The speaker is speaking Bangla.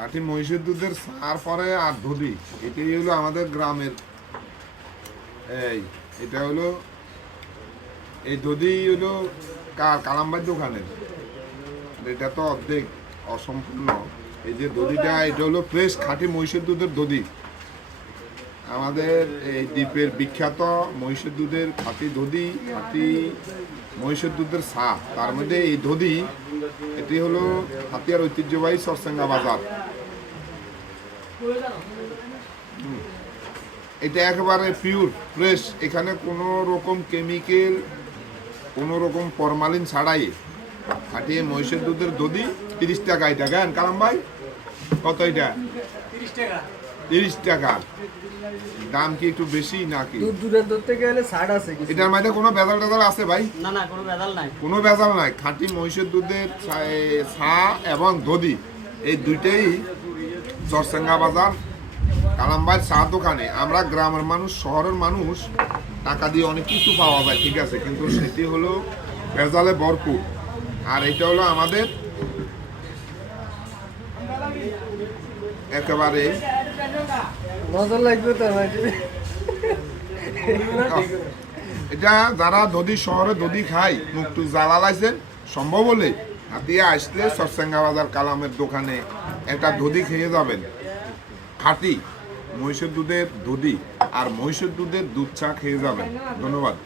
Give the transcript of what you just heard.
খাঁটি মহিষের দুধের সার পরে আর দধি, এটাই হলো আমাদের গ্রামের। এটা হলো এই দধি হলো কালামবাই দোকানের, এটা তো অর্ধেক অসম্পূর্ণ। এই যে দধিটা, এটা হলো ফ্রেশ খাঁটি মহিষের দুধের দধি। আমাদের এই দ্বীপের বিখ্যাত মহিষের দুধের খাঁটি দধি, খাঁটি মহিষের দুধের চা, তার মধ্যে এই দধি, এটি হলো হাতিয়ার ঐতিহ্যবাহী চরসেঙ্গা বাজার। এটা একেবারে পিওর ফ্রেশ, এখানে কোনো রকম কেমিক্যাল, কোনো রকম ফরমালিন ছাড়াই খাঁটি মহিষের দুধের দধি। 30 টাকা এটা। কেন কালাম ভাই, কত এটা? 30 টাকা। দাম কি একটু বেশি নাকি? দূরের দূর থেকে এলে ছাড় আছে কিছু? এটার মধ্যে কোনো ভেজাল টেজাল আছে ভাই? না না, কোনো ভেজাল নাই। কোনো ভেজাল নাই। খাঁটি মহিষের দুধের চা এবং দধি, এই দুইটাই চরসেঙ্গা বাজার কালামবাইয়ের চা দোকানে। আমরা গ্রামের মানুষ, শহরের মানুষ টাকা দিয়ে অনেক কিছু পাওয়া যায়, ঠিক আছে, কিন্তু সেটি হলো ভেজালে ভরপুর। আর এটা হলো আমাদের একেবারে মজা লাগবে তো ভাই। এটা যারা দধি শহরে দধি খায়, মুখটু জ্বালা লাইছেন, সম্ভব হলে হাতিয়া আসলে চরসেঙ্গা বাজার কালামের দোকানে একটা দধি খেয়ে যাবেন। খাঁটি মহিষের দুধের দধি আর মহিষের দুধের দুধ চা খেয়ে যাবেন। ধন্যবাদ।